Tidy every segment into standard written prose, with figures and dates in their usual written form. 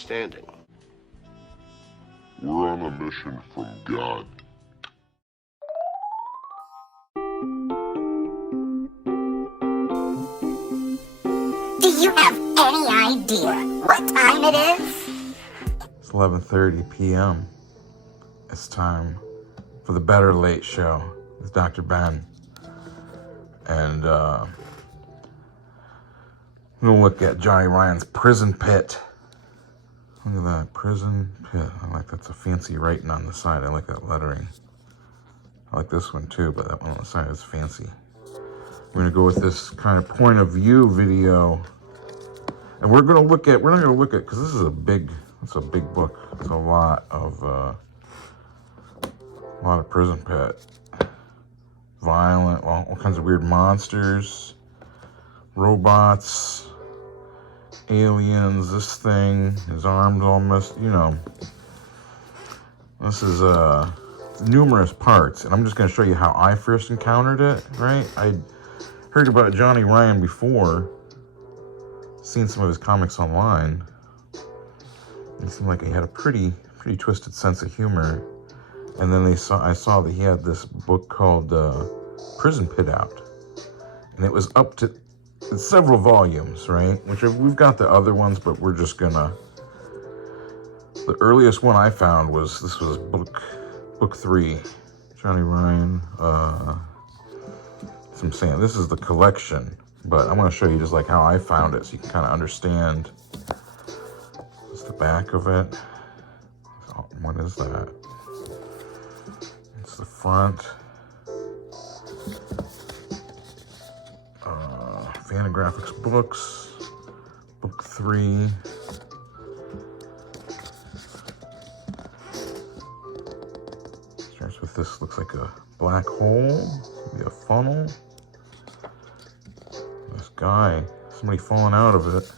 understanding. We're on a mission from God. Do you have any idea what time it is? It's 11:30 p.m. It's time for the Better Late Show with Dr.Ben. And we're going to look at Johnny Ryan's Prison Pit. Look at that, Prison Pit. I like that's a fancy writing on the side. I like that lettering. I like this one too, but that one on the side is fancy. We're going to go with this kind of point of view video. And we're not going to look at, because this is it's a big book. It's a lot of Prison Pit. Violent, well, all kinds of weird monsters, robots, aliens, this thing, his arms almost, This is numerous parts, and I'm just going to show you how I first encountered it, right? I heard about Johnny Ryan before, seen some of his comics online. It seemed like he had a pretty twisted sense of humor. And then I saw that he had this book called Prison Pit out. And it was up to several volumes, right? Which we've got the other ones, but we're just gonna... The earliest one I found was book 3. Johnny Ryan, I'm saying this is the collection, but I'm going to show you just like how I found it so you can kind of understand. It's the back of it. What is that? It's the front. Fantagraphics books, book 3. Starts with this, looks like a black hole, maybe a funnel. This guy, somebody falling out of it,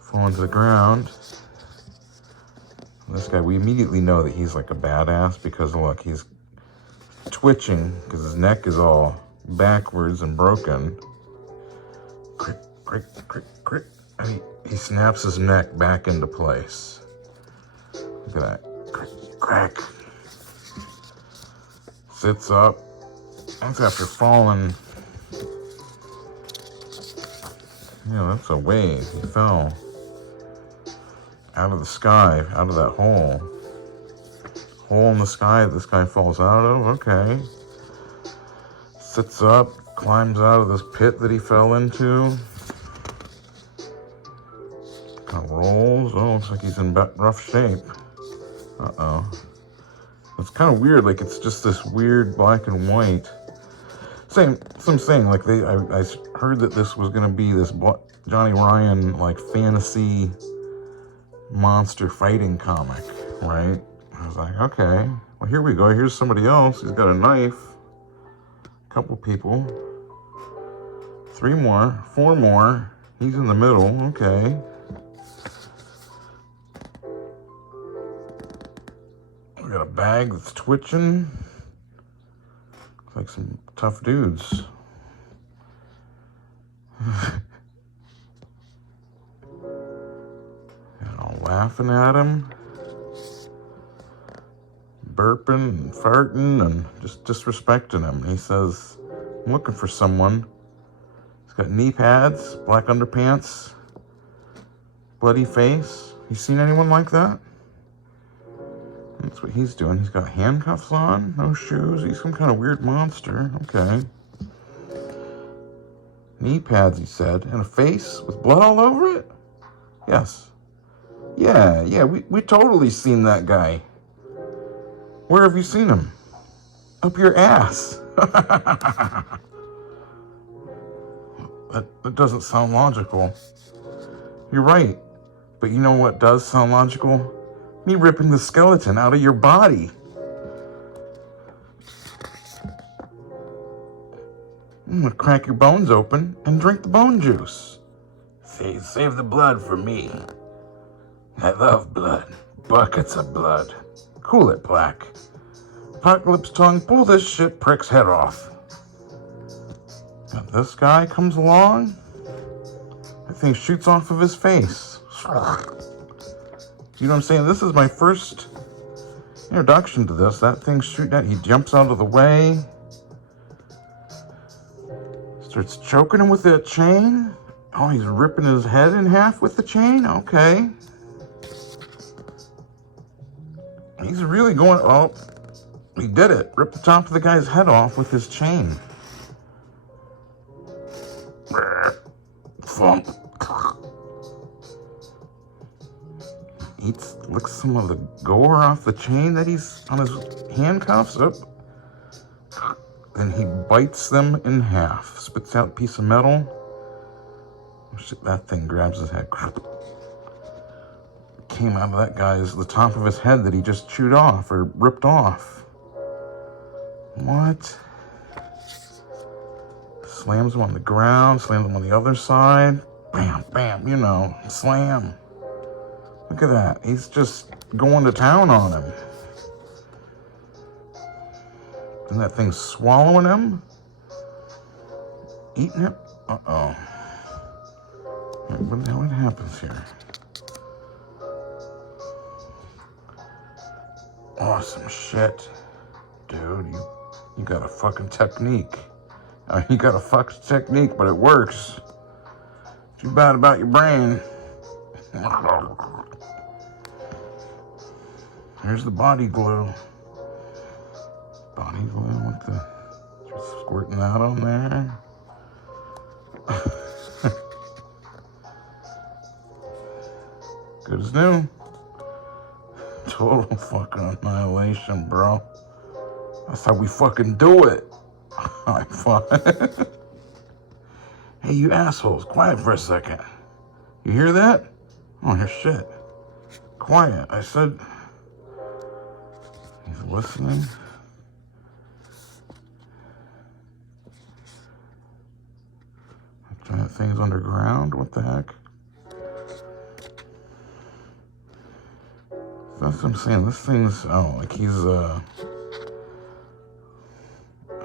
falling to the ground. And this guy, we immediately know that he's like a badass because look, he's twitching because his neck is all backwards and broken. Crick, crick, crick, crick. And he snaps his neck back into place. Look at that. Crick, crack. Sits up. That's after falling. That's a wave. He fell out of the sky, out of that hole. Hole in the sky that this guy falls out of. Okay. Sits up, climbs out of this pit that he fell into. Kind of rolls. Oh, looks like he's in rough shape. Uh-oh. It's kind of weird, like it's just this weird black and white. I'm saying, like I heard that this was gonna be this Johnny Ryan like fantasy monster fighting comic, right? I was like, okay, well here we go. Here's somebody else. He's got a knife. A couple people. 3 more, 4 more. He's in the middle. Okay. We got a bag that's twitching. Looks like some tough dudes. And all laughing at him. Burping and farting and just disrespecting him. He says, I'm looking for someone. He's got knee pads, black underpants, bloody face. You seen anyone like that? That's what he's doing. He's got handcuffs on, no shoes. He's some kind of weird monster. Okay. Knee pads, he said, and a face with blood all over it? Yes. Yeah, we totally seen that guy. Where have you seen him? Up your ass. That doesn't sound logical. You're right. But you know what does sound logical? Me ripping the skeleton out of your body. I'm gonna crack your bones open and drink the bone juice. Save the blood for me. I love blood. Buckets of blood. Cool it, Black. Apocalypse tongue, pull this shit prick's head off. And this guy comes along. That thing shoots off of his face. You know what I'm saying? This is my first introduction to this. That thing's shooting at. He jumps out of the way. Starts choking him with that chain. Oh, he's ripping his head in half with the chain? Okay. He's really going... Oh, he did it. Ripped the top of the guy's head off with his chain. Thump. Licks some of the gore off the chain that he's on his handcuffs. Up. Then he bites them in half. Spits out a piece of metal. Oh, shit, that thing grabs his head. Came out of that guy's, the top of his head that he just chewed off or ripped off. What? Slams him on the ground, slams him on the other side. Bam, bam, you know, slam. Look at that. He's just going to town on him. And that thing's swallowing him? Eating him? Uh-oh. What happens here? Awesome shit. Dude, you got a fucking technique. You got a fucking technique, but it works. Too bad about your brain. Here's the body glue. Body glue, what the... Just squirting that on there. Good as new. Total fucking annihilation, bro. That's how we fucking do it. Alright, fuck. Hey, you assholes, quiet for a second. You hear that? I don't hear shit. Quiet, I said. He's listening. That thing's underground? What the heck? That's what I'm saying. This thing's... Oh, like he's, I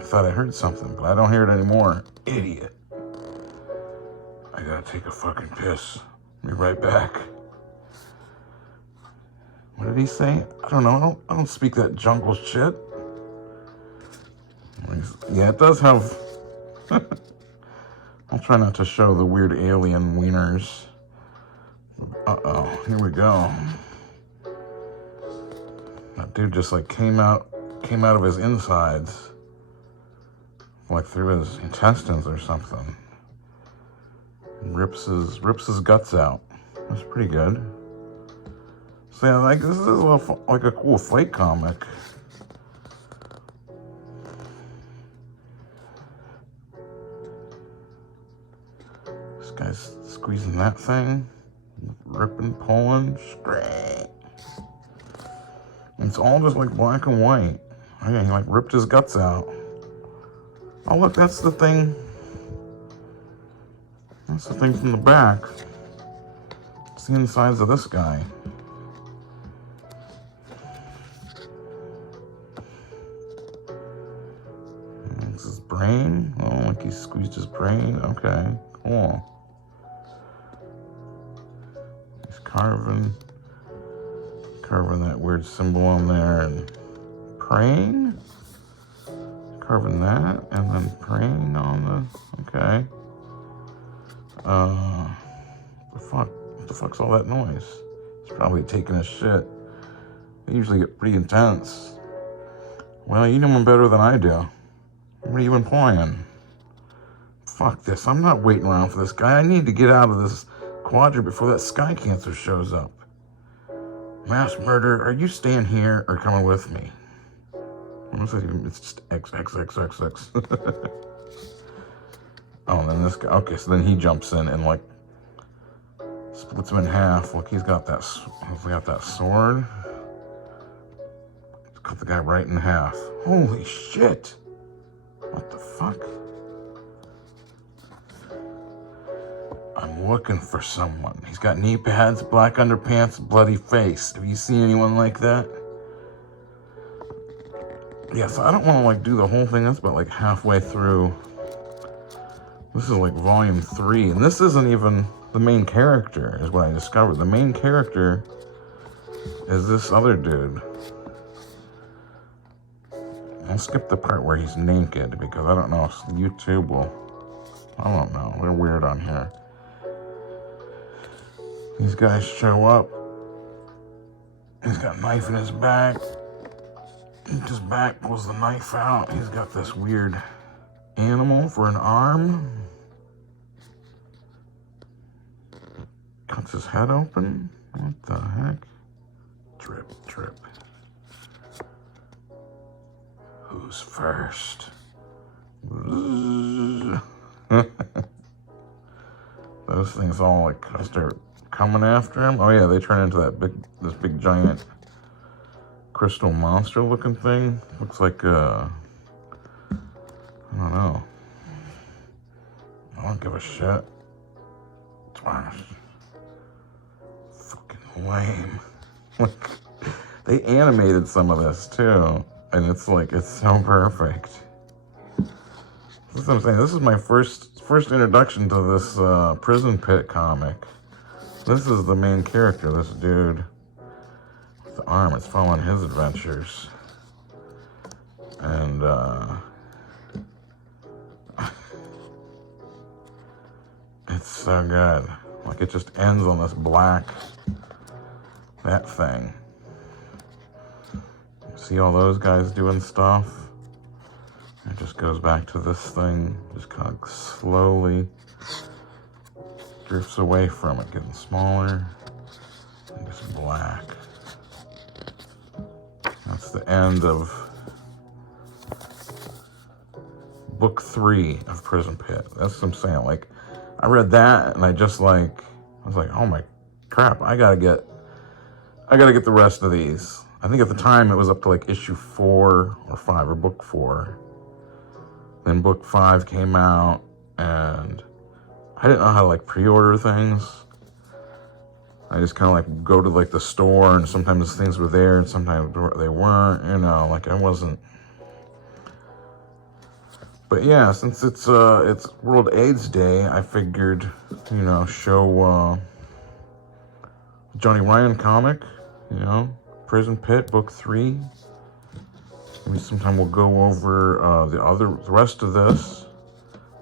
thought I heard something, but I don't hear it anymore. Idiot. I gotta take a fucking piss. Be right back. What did he say? I don't know. I don't speak that jungle shit. Yeah, it does have... I'll try not to show the weird alien wieners. Uh-oh. Here we go. That dude just like came out of his insides. Like through his intestines or something. Rips his guts out. That's pretty good. So yeah, like this is like a cool fight comic. This guy's squeezing that thing, ripping, pulling, straight. It's all just like black and white. Oh yeah, he like ripped his guts out. Oh look, that's the thing. That's the thing from the back. It's the insides of this guy. This is his brain. Oh, like he squeezed his brain. Okay, cool. He's carving that weird symbol on there and praying. Carving that and then praying on the... Okay. What the fuck's all that noise? He's probably taking a shit. They usually get pretty intense. Well, you know him better than I do. What are you implying? Fuck this. I'm not waiting around for this guy. I need to get out of this quadrant before that sky cancer shows up. Mass murder. Are you staying here or coming with me? It's just XXXXX. Oh, and then this guy. Okay, so then he jumps in and like splits him in half. Look, he's got that sword. Cut the guy right in half. Holy shit! What the fuck? I'm looking for someone. He's got knee pads, black underpants, bloody face. Have you seen anyone like that? Yeah, so I don't want to like do the whole thing. That's about like halfway through. This is like volume 3, and this isn't even the main character, is what I discovered. The main character is this other dude. I'll skip the part where he's naked because I don't know if YouTube will. I don't know. They're weird on here. These guys show up. He's got a knife in his back. His back pulls the knife out. He's got this weird animal for an arm. Cuts his head open. What the heck? Drip, drip. Who's first? Those things all like start coming after him. Oh yeah, they turn into this big giant crystal monster looking thing. Looks like I don't know. I don't give a shit. Fucking lame. Like, they animated some of this too, and it's like it's so perfect. This is what I'm saying. This is my first introduction to this prison pit comic. This is the main character, this dude with the arm. It's following his adventures. And it's so good. Like, it just ends on this black, that thing. See all those guys doing stuff? It just goes back to this thing, just kind of slowly drifts away from it, getting smaller and just black. That's the end of book 3 of Prison Pit. That's what I'm saying. Like, I read that and I was like, oh my crap, I gotta get the rest of these. I think at the time it was up to like issue 4 or 5 or book 4. Then book 5 came out, and I didn't know how to like pre-order things. I just kind of like go to like the store, and sometimes things were there and sometimes they weren't, you know, like I wasn't. But yeah, since it's World AIDS Day, I figured, you know, show Johnny Ryan comic, you know, Prison Pit book 3. Maybe sometime we'll go over the rest of this,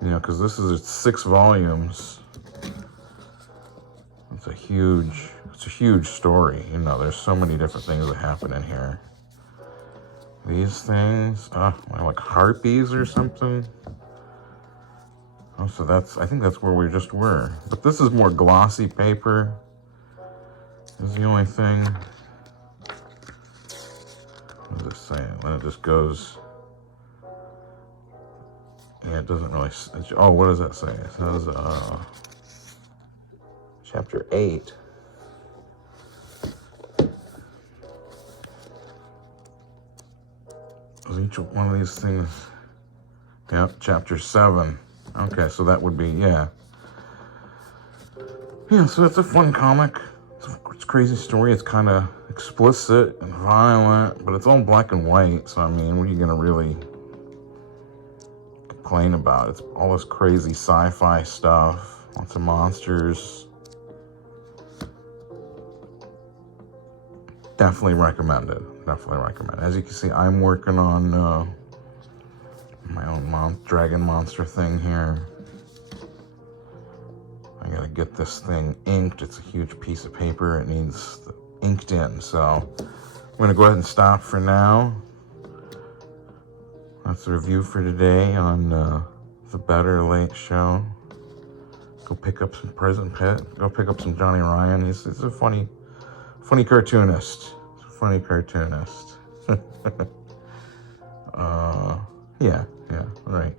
you know, because this is 6 volumes. It's a huge story. You know, there's so many different things that happen in here. These things, like harpies or something. Oh, so I think that's where we just were. But this is more glossy paper. Is the only thing. What does it say? Then it just goes. Yeah, it doesn't really. Oh, what does that say? It says chapter 8. Is each one of these things? Yep, chapter 7. Okay, so that would be, yeah. Yeah, so it's a fun comic. It's a crazy story. It's kind of explicit and violent, but it's all black and white. So, I mean, what are you going to really complain about? It's all this crazy sci-fi stuff. Lots of monsters. Definitely recommended. Definitely recommend. As you can see, I'm working on my own dragon monster thing here. I gotta get this thing inked. It's a huge piece of paper. It needs inked in. So I'm gonna go ahead and stop for now. That's the review for today on the Better Late Show. Go pick up some Prison Pit. Go pick up some Johnny Ryan. He's a funny cartoonist. Funny cartoonist. Yeah, right.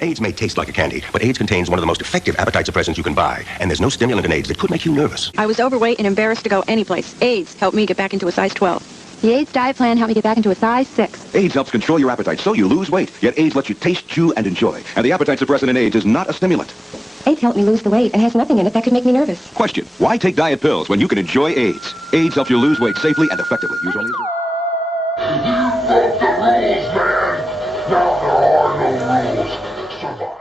Ayds may taste like a candy, but Ayds contains one of the most effective appetite suppressants you can buy, and there's no stimulant in Ayds that could make you nervous. I was overweight and embarrassed to go anyplace. Ayds helped me get back into a size 12. The Ayds diet plan helped me get back into a size 6. Ayds helps control your appetite so you lose weight, yet Ayds lets you taste, chew, and enjoy. And the appetite suppressant in Ayds is not a stimulant. Ayds helped me lose the weight and has nothing in it that could make me nervous. Question: why take diet pills when you can enjoy Ayds? Ayds helps you lose weight safely and effectively. Use only... You broke the rules, man! Now there are no rules. Survive.